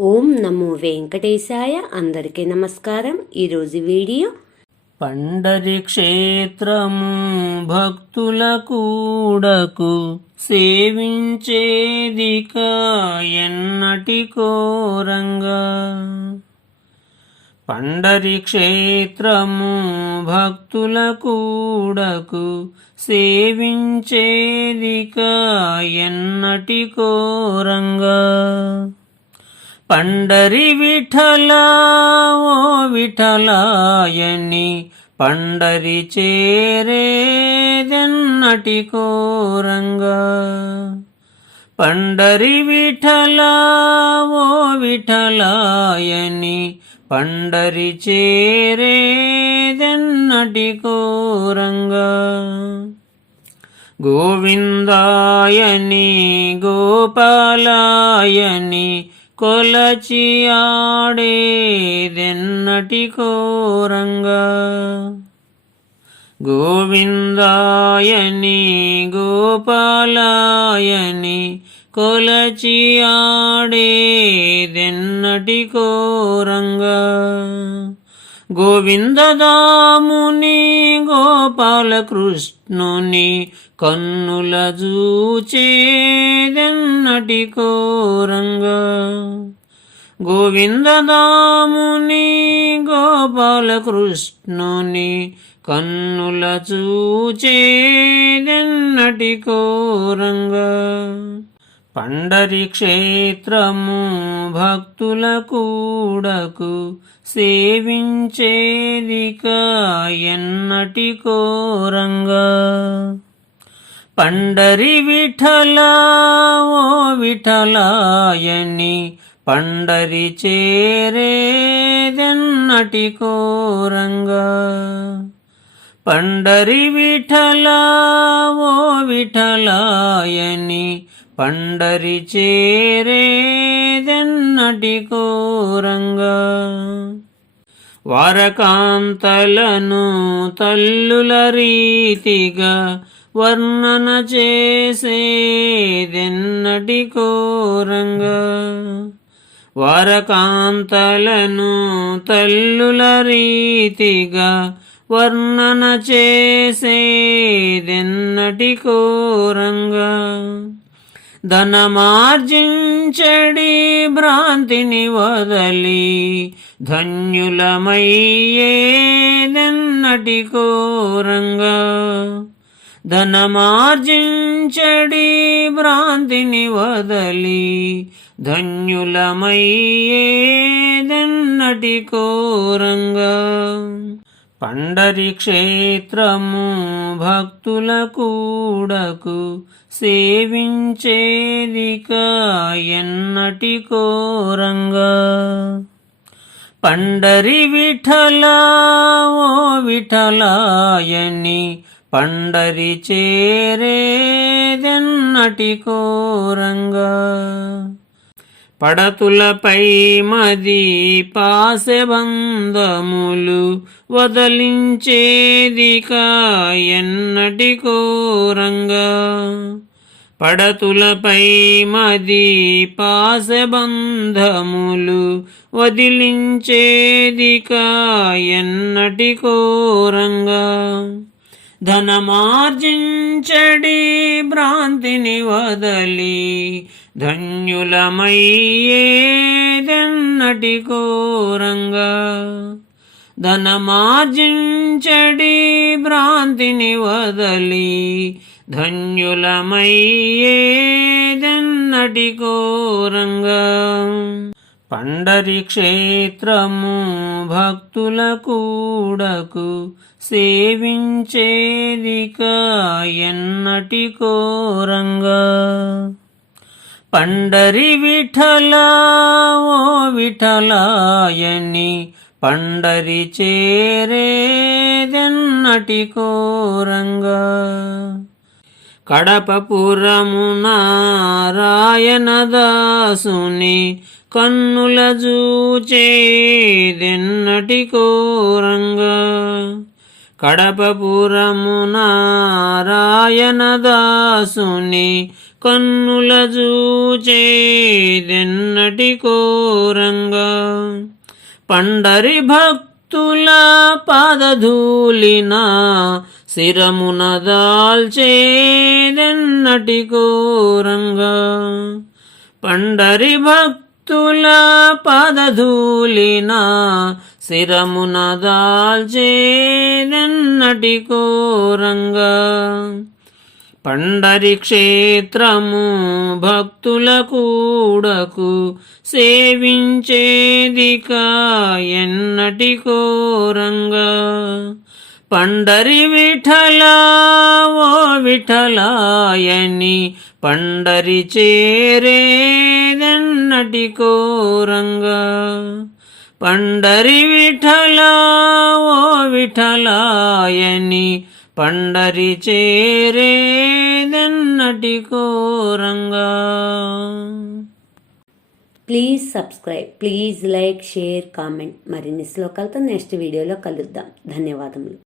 ఓం నమో వెంకటేశాయ. అందరికీ నమస్కారం. ఈరోజు వీడియో పండరి క్షేత్రము భక్తుల కూడకు సేవించేదిక ఎన్నటి కోరంగా. పండరి క్షేత్రము భక్తుల కూడకు సేవించేదిక ఎన్నటి కోరంగా. పండరి విఠలా ఓ విఠలాయని పండరి చేరేదెన్నటి కోరంగా. పండరి విఠలా ఓ విఠలాయని పండరి చేరేదెన్నటి కోరంగా. గోవిందాయని గోపాలాయని కొలచి ఆడేదెన్నటి కోరంగా. గోవిందాయని గోపాలాయని కొలచి ఆడేదెన్నటి కోరంగా. గోవిందదాముని గోపాలకృష్ణుని కన్నుల జూచేదెన్నటి కోరంగా. గోవిందదాముని గోపాలకృష్ణుని కన్నుల చూచేదెన్నటి కోరంగా. పండరి క్షేత్రము భక్తుల కూడకు సేవించేదిక ఎన్నటి కోరంగా. పండరి విఠల ఓ విఠలాయని పండరి చేరేదెన్నటి కోరంగా. పండరి విఠల ఓ విఠలాయని పండరి చేరేదెన్నటి కోరంగా. వరకాంతలను తల్లుల రీతిగా వర్ణన చేసేదెన్నటి కోరంగా. వరకాంతలను తల్లుల రీతిగా వర్ణన చేసేదెన్నటి కోరంగా. ధనమార్జించడి భ్రాంతిని వదలి ధన్యులమయ్యేదెన్నటి కోరంగా. ధనమార్జించడి భ్రాంతిని వదలి ధన్యులమయ్యేదెన్నటి కోరంగా. పండరి క్షేత్రము భక్తుల కూడకు సేవించేదిక ఎన్నటి కోరంగా. పండరి విఠల ఓ విఠలాయని పండరి చేరేదెన్నటి కోరంగా. పడతులపై మది పాసెబంధములు వదలించేది ఎన్నటి కోరంగా. పడతులపై మది పాసెబంధములు వదిలించేది ఎన్నటి కోరంగా. ధనమార్జించడి భ్రాంతిని వదలి ధన్యులమయ్యేదెన్నటి కోరంగా. ధనమార్జించడి భ్రాంతిని వదలి ధన్యులమయ్యేదెన్నటి కోరంగా. పండరి క్షేత్రము భక్తుల కూడకు సేవించేదిక ఎన్నటి కోరంగా. పండరి విఠల ఓ విఠలాయని పండరి చేరేదెన్నటి కోరంగా. కడపపురము నారాయణదాసుని కన్నుల జూచేదెన్నటి కోరంగా. కడపపురము నారాయణదాసుని కన్నుల చూచేదెన్నటి కోరంగా. పండరి భక్తుల పాదధూలిన శిరమున దాల్చేదెన్నటి కోరంగా. పండరి భక్తుల పాదధూలిన శిరమున నటి కోరంగా. పండరి క్షేత్రము భక్తుల కూడకు సేవించేదిక ఎన్నటి కోరంగా. పండరి విఠలా ఓ విఠలాయని పండరి చేరేదెన్నటి కోరంగా. పండరి విఠల ఓ విఠలాయని పండరి చేరేదెన్నటి కోరంగా. Please subscribe please like share comment. మరిన్ని శ్లోకాలతో నెక్స్ట్ వీడియోలో కలుద్దాం. ధన్యవాదములు.